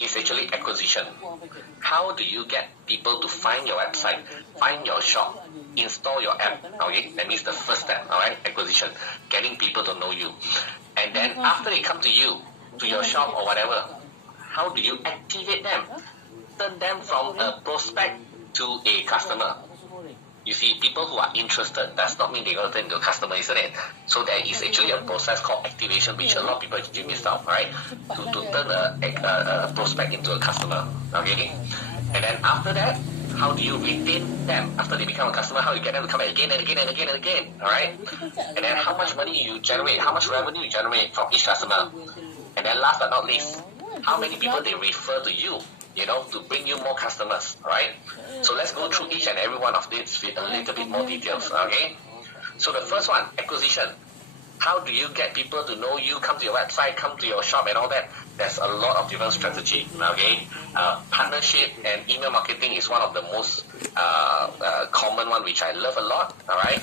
is actually acquisition. How do you get people to find your website, find your shop, install your app? Okay, that means the first step, all right, acquisition, getting people to know you. And then after they come to you, to your shop or whatever, how do you activate them? Turn them from a prospect to a customer. You see, people who are interested does not mean they're going to turn into a customer, isn't it? So there is actually a process called activation, which a lot of people actually miss out, right? To turn a prospect into a customer, okay? And then after that, how do you retain them after they become a customer? How you get them to come back again and again and again and again, all right? And then how much money you generate, how much revenue you generate from each customer. And then last but not least, how many people they refer to you, to bring you more customers, right? So let's go through each and every one of these with a little bit more details, okay? So the first one, acquisition. How do you get people to know you, come to your website, come to your shop and all that? There's a lot of different strategy, okay? Partnership and email marketing is one of the most common one, which I love a lot, all right?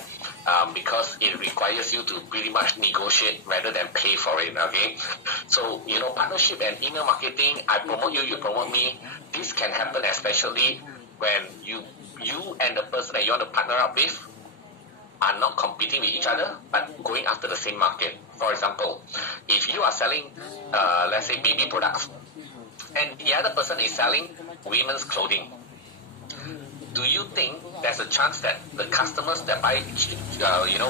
Because it requires you to pretty much negotiate rather than pay for it, okay? So, partnership and email marketing, I promote you, you promote me. This can happen especially when you and the person that you want to partner up with are not competing with each other, but going after the same market. For example, if you are selling, let's say, baby products, and the other person is selling women's clothing, do you think there's a chance that the customers that buy,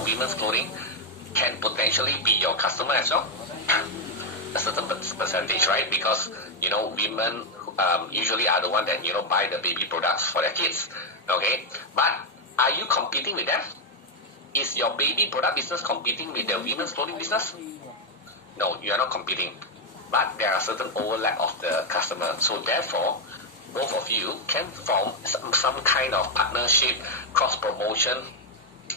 women's clothing can potentially be your customer as well? A certain percentage, right? Because, women usually are the one that, buy the baby products for their kids, okay? But are you competing with them? Is your baby product business competing with the women's clothing business? No, you are not competing. But there are certain overlap of the customer. So therefore, both of you can form some kind of partnership, cross-promotion,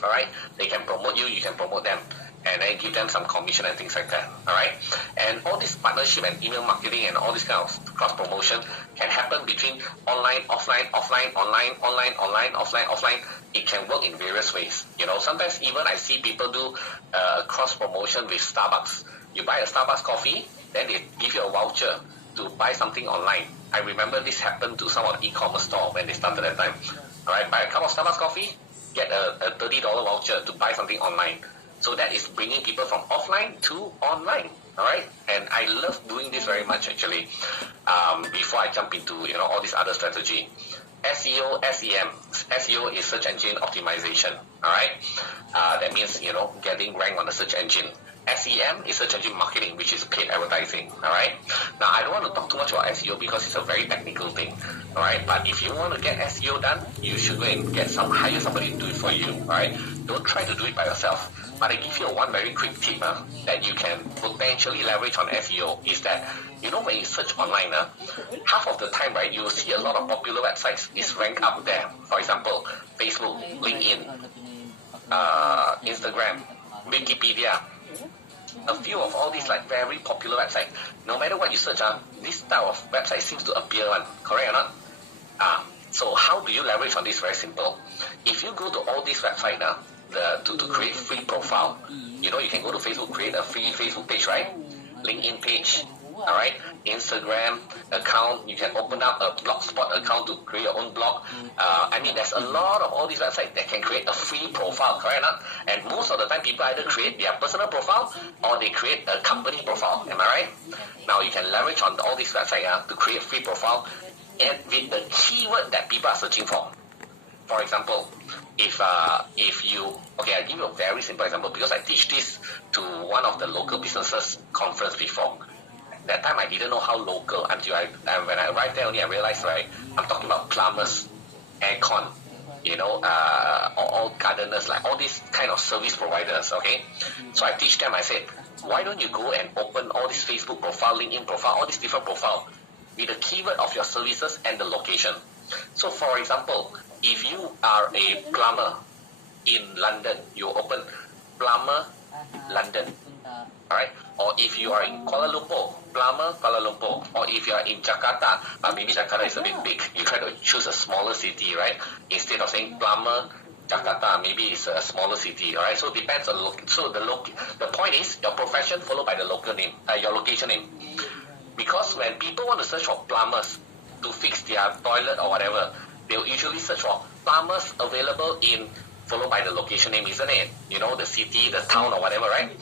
all right? They can promote you, you can promote them, and then give them some commission and things like that, all right? And all this partnership and email marketing and all this kind of cross-promotion can happen between online, offline, offline, online, online, online, offline, offline. It can work in various ways. Sometimes even I see people do cross-promotion with Starbucks. You buy a Starbucks coffee, then they give you a voucher to buy something online. I remember this happened to some of the e-commerce store when they started that time. All right, buy a cup of Starbucks coffee, get a $30 voucher to buy something online. So that is bringing people from offline to online. All right, and I love doing this very much actually. Before I jump into all this other strategy, SEO, SEM. SEO is search engine optimization. All right, that means getting ranked on the search engine. SEM is search engine marketing, which is paid advertising. All right. Now I don't want to talk too much about SEO because it's a very technical thing. All right. But if you want to get SEO done, you should go and hire somebody to do it for you. All right. Don't try to do it by yourself. But I give you one very quick tip that you can potentially leverage on SEO is that when you search online, half of the time, right, you will see a lot of popular websites is ranked up there. For example, Facebook, LinkedIn, Instagram, Wikipedia. A few of all these very popular websites, no matter what you search, this type of website seems to appear one, correct or not? So how do you leverage on this? Very simple. If you go to all these websites to create free profile, you can go to Facebook, create a free Facebook page, right? LinkedIn page, all right? Instagram account, you can open up a blogspot account to create your own blog. There's a lot of all these websites that can create a free profile, correct or not? And most of the time, people either create their personal profile or they create a company profile. Am I right? Now you can leverage on all these websites to create free profile and with the keyword that people are searching for. For example, if you I'll give you a very simple example because I teach this to one of the local businesses conference before. That time I didn't know how local until when I arrived there only I realized, right, I'm talking about plumbers, aircon, all gardeners, like all these kind of service providers, okay? So I teach them, I said, why don't you go and open all this Facebook profile, LinkedIn profile, all these different profile with the keyword of your services and the location. So for example, if you are a plumber in London, you open plumber London, all right? Or if you are in Kuala Lumpur, plumber Kuala Lumpur. Or if you are in Jakarta, maybe Jakarta is a bit big, you try to choose a smaller city, right? Instead of saying plumber Jakarta, maybe it's a smaller city, all right? So it depends on the point is your profession followed by the local name, your location name. Because when people want to search for plumbers to fix their toilet or whatever, they'll usually search for plumbers available in, followed by the location name, isn't it? You know, the city, the town or whatever, right?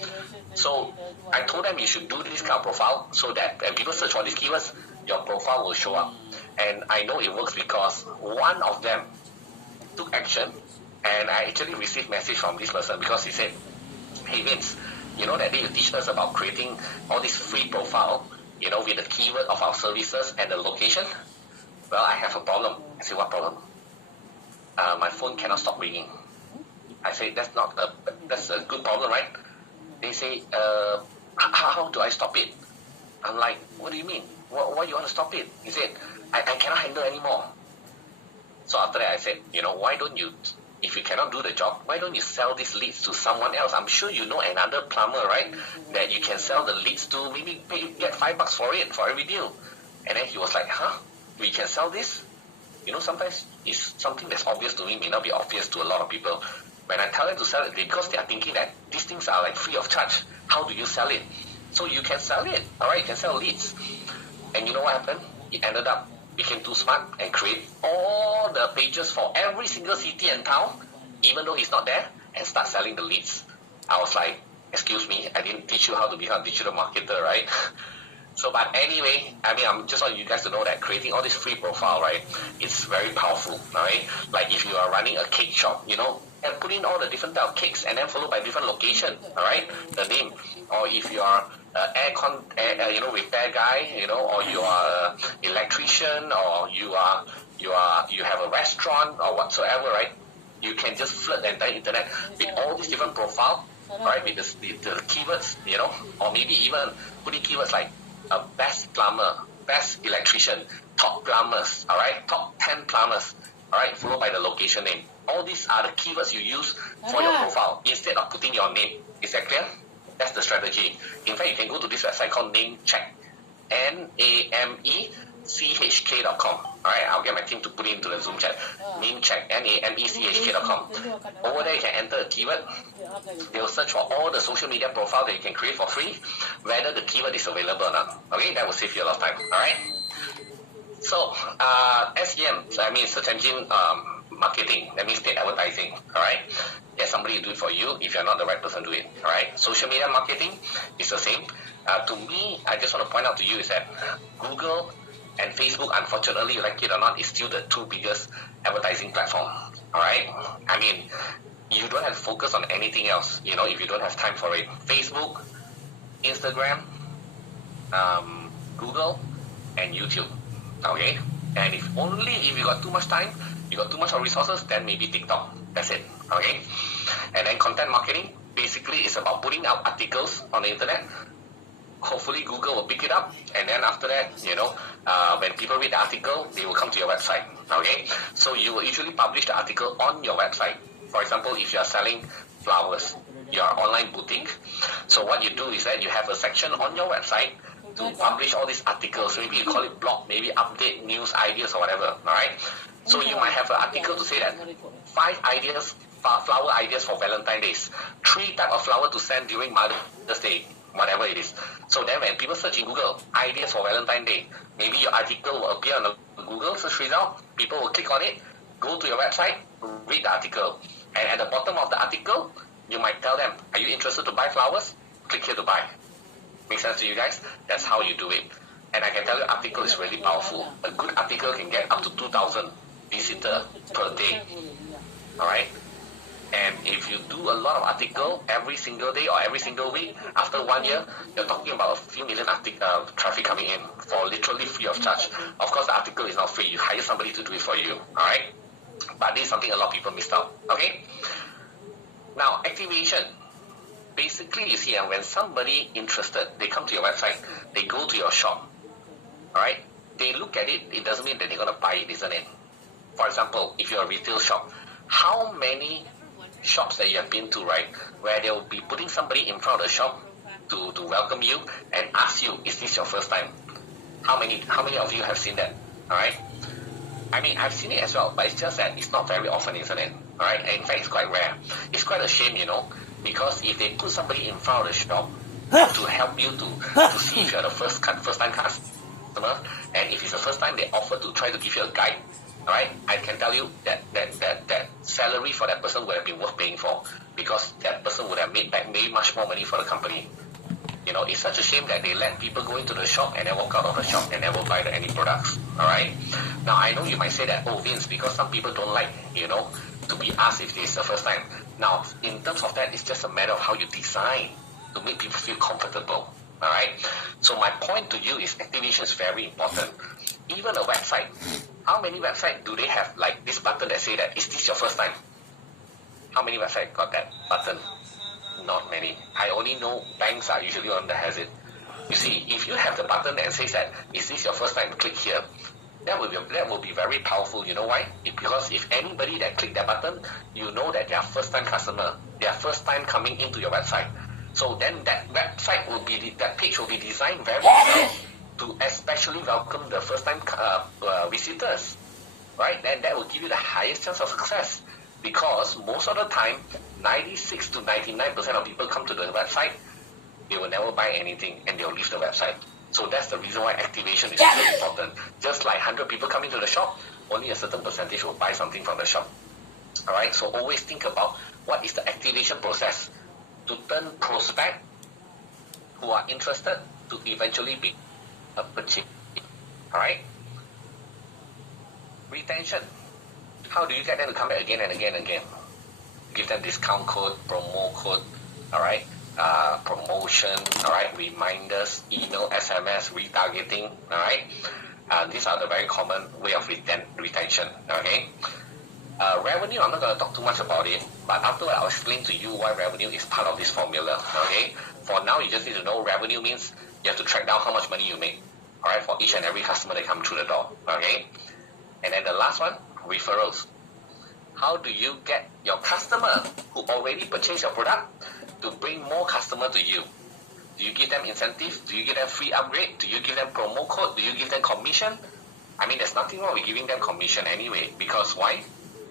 So I told them you should do this kind of profile so that when people search for these keywords, your profile will show up. And I know it works because one of them took action, and I actually received message from this person because he said, hey Vince, you know that day you teach us about creating all this free profile, you know, with the keyword of our services and the location. Well, I have a problem. I said, what problem? My phone cannot stop ringing. I say, that's a good problem, right? They say, how do I stop it? I'm like, what do you mean? Why do you want to stop it? He said, I cannot handle anymore. So after that I said, you know, why don't you, if you cannot do the job, why don't you sell these leads to someone else? I'm sure you know another plumber, right? That you can sell the leads to, maybe get $5 for it, for every deal. And then he was like, huh? We can sell this? You know, sometimes it's something that's obvious to me, may not be obvious to a lot of people. When I tell them to sell it, because they are thinking that these things are like free of charge. How do you sell it? So you can sell it, alright, you can sell leads. And you know what happened? It ended up, became too smart and create all the pages for every single city and town, even though he's not there, and start selling the leads. I was like, excuse me, I didn't teach you how to become a digital marketer, right? So, but anyway, I mean, I'm just want you guys to know that creating all this free profile, right, it's very powerful, alright? Like if you are running a cake shop, you know, and put in all the different type of cakes and then followed by different location, alright, the name. Or if you are you know, repair guy, you know, or you are an electrician, or you have a restaurant or whatsoever, right? You can just flood the entire internet with all these different profile, right, with the keywords, you know, or maybe even putting keywords like best plumber, best electrician, top plumbers, alright, top 10 plumbers, alright, followed by the location name. All these are the keywords you use for your profile instead of putting your name. Is that clear? That's the strategy. In fact, you can go to this website called NameCheck, NameCheck.com. Alright, I'll get my team to put it into the Zoom chat. NameCheck, NameCheck.com. Over there, you can enter a keyword. They will search for all the social media profile that you can create for free, whether the keyword is available or not. Okay, that will save you a lot of time. Alright? So, SEM, so I mean search engine marketing, that means paid advertising. Alright? Get somebody to do it for you. If you're not the right person, do it. Alright? Social media marketing is the same. To me, I just want to point out to you is that Google and Facebook, unfortunately, like it or not, is still the two biggest advertising platform. Alright? I mean, you don't have to focus on anything else, you know, if you don't have time for it. Facebook, Instagram, Google, and YouTube. Okay? And if you got too much time, you got too much of resources, then maybe TikTok. That's it. Okay? And then content marketing, basically it's about putting out articles on the internet. Hopefully Google will pick it up, and then after that, you know, when people read the article, they will come to your website. Okay? So you will usually publish the article on your website. For example, if you are selling flowers, you are online boutique. So what you do is that you have a section on your website to publish all these articles. Maybe you call it blog, maybe update news ideas or whatever. Alright? So you might have an article to say that 5 ideas, flower ideas for Valentine's Day, 3 type of flower to send during Mother's Day, whatever it is. So then when people search in Google, ideas for Valentine's Day, maybe your article will appear on the Google search result, people will click on it, go to your website, read the article. And at the bottom of the article, you might tell them, are you interested to buy flowers? Click here to buy. Make sense to you guys? That's how you do it. And I can tell you, article is really powerful. A good article can get up to 2,000 visitors per day. Alright? And if you do a lot of article every single day or every single week, after 1 year, you're talking about a few million traffic coming in for literally free of charge. Of course, the article is not free. You hire somebody to do it for you. Alright? But this is something a lot of people missed out. Okay? Now, activation. Basically, you see, when somebody interested, they come to your website, they go to your shop. Alright? They look at it, it doesn't mean that they're going to buy it, isn't it? For example, if you're a retail shop, how many shops that you have been to, right, where they will be putting somebody in front of the shop to welcome you and ask you, is this your first time? How many of you have seen that? Alright? I mean, I've seen it as well, but it's just that it's not very often, isn't it? Alright? And in fact, it's quite rare. It's quite a shame, you know, because if they put somebody in front of the shop to help you to see if you're the first time customer, and if it's the first time, they offer to try to give you a guide. All right, I can tell you that salary for that person would have been worth paying for, because that person would have made much more money for the company. You know, it's such a shame that they let people go into the shop and then walk out of the shop and never buy any products. All right. Now, I know you might say that, oh, Vince, because some people don't like, you know, to be asked if it's the first time. Now, in terms of that, it's just a matter of how you design to make people feel comfortable. All right. So my point to you is activation is very important. Even a website. How many websites do they have like this button that say that, is this your first time? How many websites got that button? Not many. I only know banks are usually one that has it. You see, if you have the button that says that, is this your first time, click here, that will be very powerful. You know why? Because if anybody that click that button, you know that they are first time customer, they are first time coming into your website. So then that page will be designed very well to especially welcome the first time visitors, right? And that will give you the highest chance of success. Because most of the time, 96 to 99% of people come to the website, they will never buy anything and they'll leave the website. So that's the reason why activation is very important. Just like 100 people come into the shop, only a certain percentage will buy something from the shop. All right, so always think about what is the activation process to turn prospect who are interested to eventually be a purchase. All right? Retention. How do you get them to come back again and again and again? Give them discount code, promo code, all right? Promotion, all right? Reminders, email, SMS, retargeting, all right? These are the very common way of retention, okay? Revenue, I'm not going to talk too much about it, but afterward I'll explain to you why revenue is part of this formula, okay? For now, you just need to know revenue means you have to track down how much money you make, all right, for each and every customer that comes through the door, okay? And then the last one, referrals. How do you get your customer who already purchased your product to bring more customer to you? Do you give them incentive? Do you give them free upgrade? Do you give them promo code? Do you give them commission? I mean, there's nothing wrong with giving them commission anyway. Because why?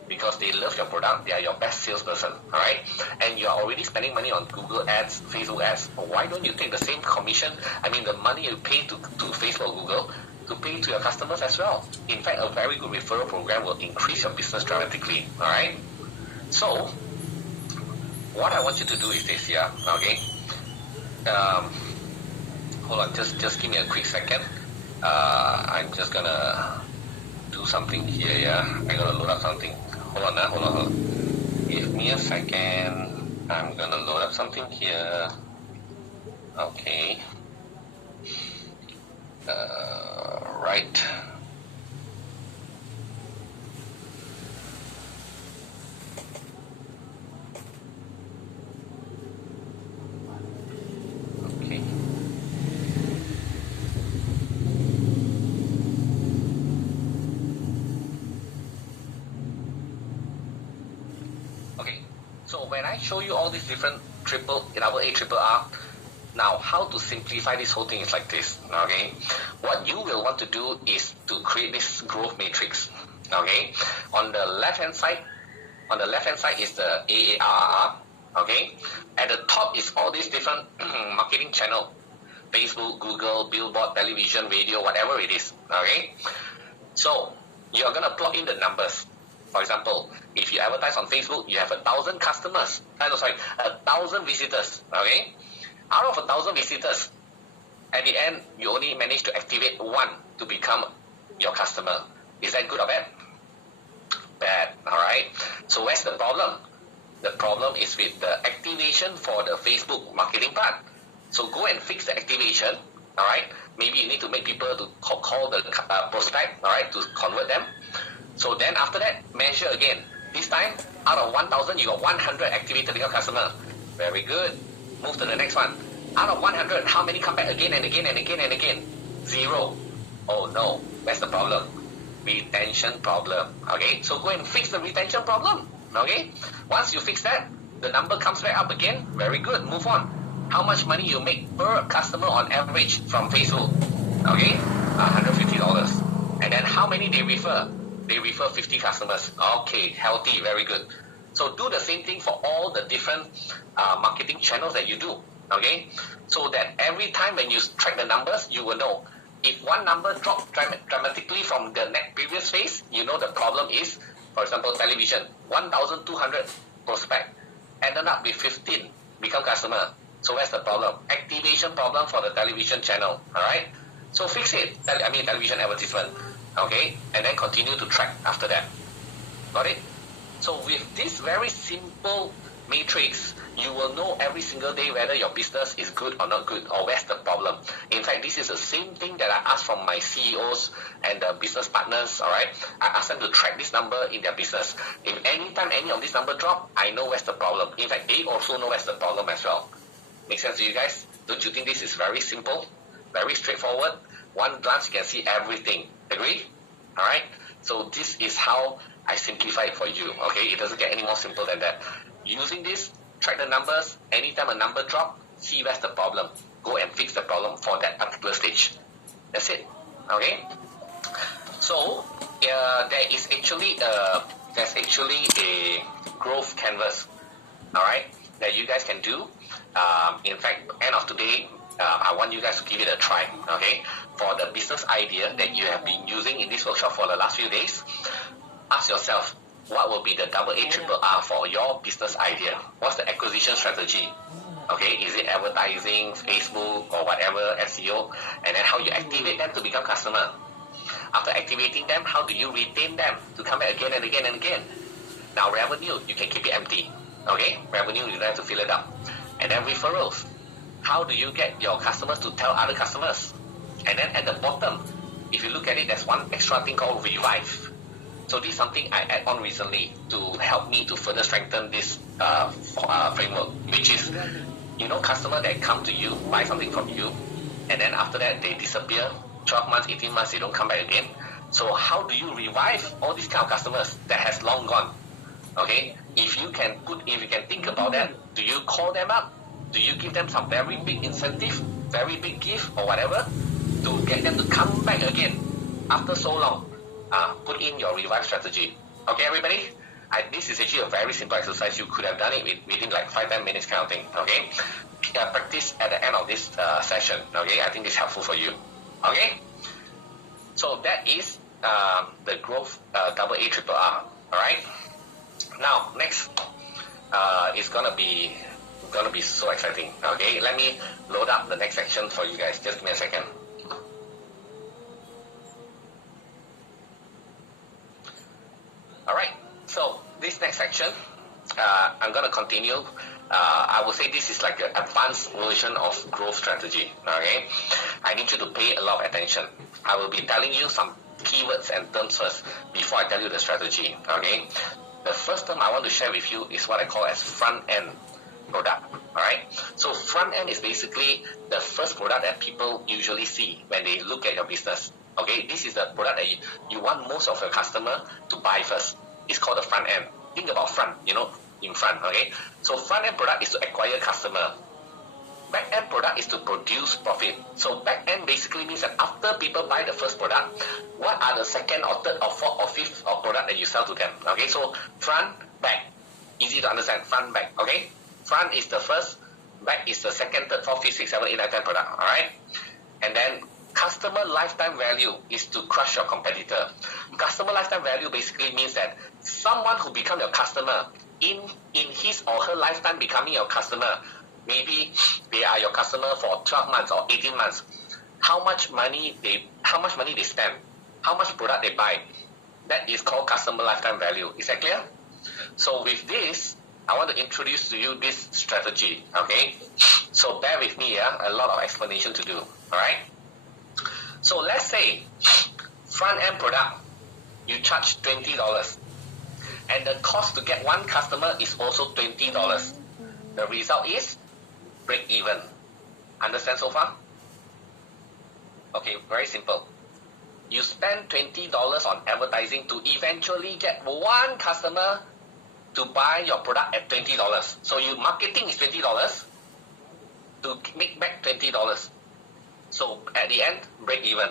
Because they love your product. They are your best salesperson. All right? And you're already spending money on Google ads, Facebook ads. Why don't you take the same commission? I mean, the money you pay to Facebook, Google, to pay to your customers as well. In fact, a very good referral program will increase your business dramatically. All right? So, what I want you to do is this here. Okay? Hold on. Just give me a quick second. I'm just gonna do something here. Yeah, I gotta load up something. Hold on. Hold on. Give me a second. I'm gonna load up something here. Okay. Right. Okay. Okay. So when I show you all these different triple A, triple R, now, how to simplify this whole thing is like this, okay? What you will want to do is to create this growth matrix, okay? On the left-hand side is the AARR, okay? At the top is all these different marketing channel, Facebook, Google, billboard, television, radio, whatever it is, okay? So, you're going to plug in the numbers. For example, if you advertise on Facebook, you have 1,000 customers, 1,000 visitors, okay? Out of 1,000 visitors, at the end, you only manage to activate one to become your customer. Is that good or bad? Bad, all right? So where's the problem? The problem is with the activation for the Facebook marketing part. So go and fix the activation, all right? Maybe you need to make people to call the prospect, all right, to convert them. So then after that, measure again. This time, out of 1,000, you got 100 activated your customer. Very good. Move to the next one. Out of 100, how many come back again and again and again and again? 0. Oh no, that's the problem. Retention problem. Okay, so go and fix the retention problem. Okay, once you fix that, the number comes back up again. Very good, move on. How much money you make per customer on average from Facebook? Okay, $150. And then how many they refer? They refer 50 customers. Okay, healthy, very good. So do the same thing for all the different marketing channels that you do. Okay, so that every time when you track the numbers, you will know. If one number dropped dramatically from the next previous phase, you know the problem is, for example, television, 1,200 prospect, ended up with 15 become customer. So where's the problem? Activation problem for the television channel. All right, so fix it. Television advertisement. Okay, and then continue to track after that. Got it? So with this very simple matrix, you will know every single day whether your business is good or not good, or where's the problem. In fact, this is the same thing that I ask from my CEOs and the business partners, all right? I ask them to track this number in their business. If anytime any of this number drop, I know where's the problem. In fact, they also know where's the problem as well. Make sense to you guys? Don't you think this is very simple, very straightforward? One glance, you can see everything. Agree? All right? So this is how I simplify it for you. Okay, it doesn't get any more simple than that. Using this, track the numbers. Anytime a number drop, see where's the problem. Go and fix the problem for that particular stage. That's it. Okay. So there is actually a growth canvas. All right, that you guys can do. In fact, end of today, I want you guys to give it a try. Okay, for the business idea that you have been using in this workshop for the last few days. Ask yourself, what will be the AA for your business idea? What's the acquisition strategy? Okay, is it advertising, Facebook, or whatever, SEO? And then how you activate them to become customer. After activating them, how do you retain them to come back again and again and again? Now, revenue, you can keep it empty. Okay, revenue, you don't have to fill it up. And then referrals. How do you get your customers to tell other customers? And then at the bottom, if you look at it, there's one extra thing called revive. So this is something I add on recently to help me to further strengthen this framework, which is, customer that come to you, buy something from you, and then after that they disappear, 12 months, 18 months, they don't come back again. So how do you revive all these kind of customers that has long gone? Okay, if you can think about that, do you call them up? Do you give them some very big incentive, very big gift or whatever to get them to come back again after so long? Put in your revive strategy. Okay, everybody? This is actually a very simple exercise. You could have done it within like 5-10 minutes kind of thing. Okay? Practice at the end of this session. Okay? I think this is helpful for you. Okay? So that is the growth AA. Alright? Now, next is gonna be so exciting. Okay? Let me load up the next section for you guys. Just give me a second. Alright, so this next section, I'm going to continue. I would say this is like an advanced version of growth strategy. Okay, I need you to pay a lot of attention. I will be telling you some keywords and terms first before I tell you the strategy. Okay, the first term I want to share with you is what I call as front end product. Alright, so front end is basically the first product that people usually see when they look at your business. Okay, this is the product that you want most of your customer to buy first. It's called the front end. Think about front, in front, okay? So front end product is to acquire customer. Back end product is to produce profit. So back end basically means that after people buy the first product, what are the second or third or fourth or fifth product that you sell to them? Okay, so front, back. Easy to understand, front, back, okay? Front is the first, back is the second, third, fourth, fifth, sixth, seventh, eighth, ninth, tenth product, alright? And then customer lifetime value is to crush your competitor. Customer lifetime value basically means that someone who become your customer in his or her lifetime becoming your customer, maybe they are your customer for 12 months or 18 months. How much money they spend, how much product they buy, that is called customer lifetime value. Is that clear? So with this, I want to introduce to you this strategy. Okay, so bear with me. A lot of explanation to do. All right. So let's say front-end product, you charge $20 and the cost to get one customer is also $20. The result is break even. Understand so far? Okay, very simple. You spend $20 on advertising to eventually get one customer to buy your product at $20. So your marketing is $20 to make back $20. So at the end, break even.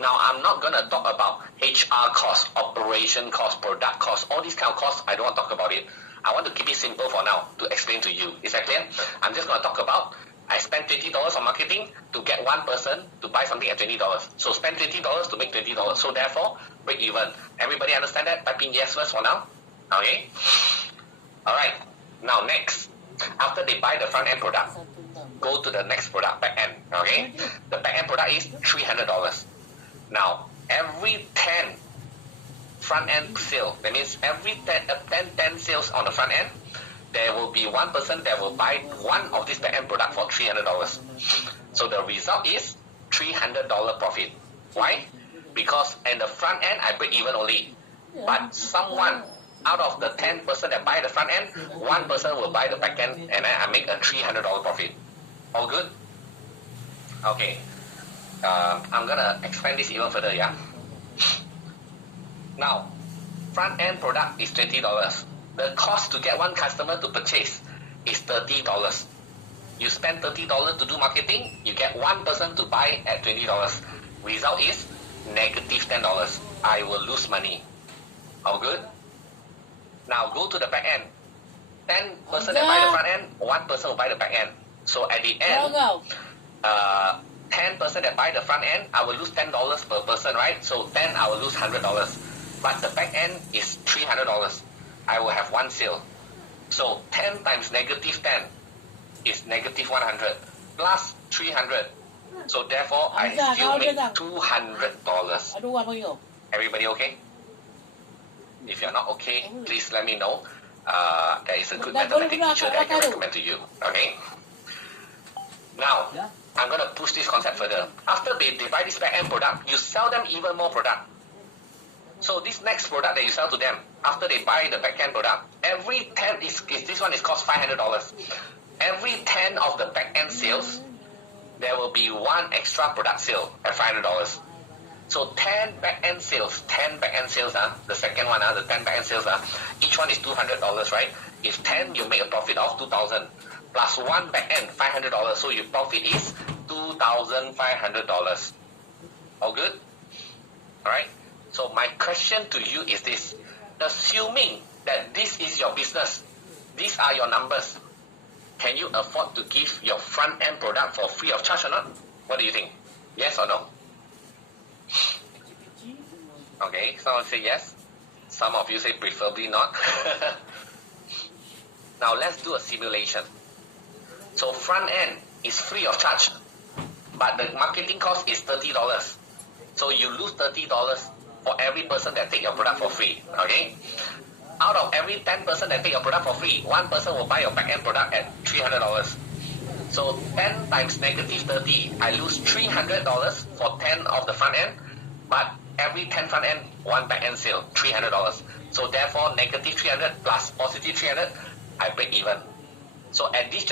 Now, I'm not going to talk about HR costs, operation costs, product costs, all these kind of costs. I don't want to talk about it. I want to keep it simple for now to explain to you. Is that clear? I'm just going to talk about I spend $20 on marketing to get one person to buy something at $20. So spend $20 to make $20. So therefore, break even. Everybody understand that? Type in yes first for now. Okay. All right. Now next, after they buy the front end product, go to the next product, back end. Okay. The back end product is $300. Now every 10 front end sale, that means every 10 sales on the front end, there will be one person that will buy one of this back end product for $300. So the result is $300 profit. Why? Because in the front end I break even only, but someone out of the 10 person that buy the front end, one person will buy the back end, and then I make a $300 profit. All good? Okay. I'm gonna expand this even further, yeah? Now, front end product is $20. The cost to get one customer to purchase is $30. You spend $30 to do marketing, you get one person to buy at $20. Result is negative $10. I will lose money. All good? Now go to the back end. 10 person that buy the front end, one person will buy the back end. So at the end, 10 person that buy the front end, I will lose $10 per person, right? So 10, I will lose $100. But the back end is $300. I will have one sale. So 10 times negative 10 is negative 100 plus 300. So therefore, I still make $200. Everybody okay? If you're not okay, please let me know. There is a good mathematics teacher that I can recommend to you. Okay? Now, I'm going to push this concept further. After they buy this back-end product, you sell them even more product. So this next product that you sell to them, after they buy the back-end product, every 10, this one is cost $500. Every 10 of the back-end sales, there will be one extra product sale at $500. So 10 back-end sales, the second one, the 10 back-end sales, each one is $200, right? If 10, you make a profit of $2,000 plus one back-end, $500. So your profit is $2,500. All good? All right? So my question to you is this. Assuming that this is your business, these are your numbers, can you afford to give your front-end product for free of charge or not? What do you think? Yes or no? Okay, someone say yes. Some of you say preferably not. Now let's do a simulation. So front end is free of charge, but the marketing cost is $30. So you lose $30 for every person that take your product for free. Okay? Out of every 10 person that take your product for free, one person will buy your back-end product at $300. So 10 times negative 30, I lose $300 for 10 of the front end, but every 10 front end, one back end sale, $300. So therefore, negative 300 plus positive 300, I break even. So at this juncture,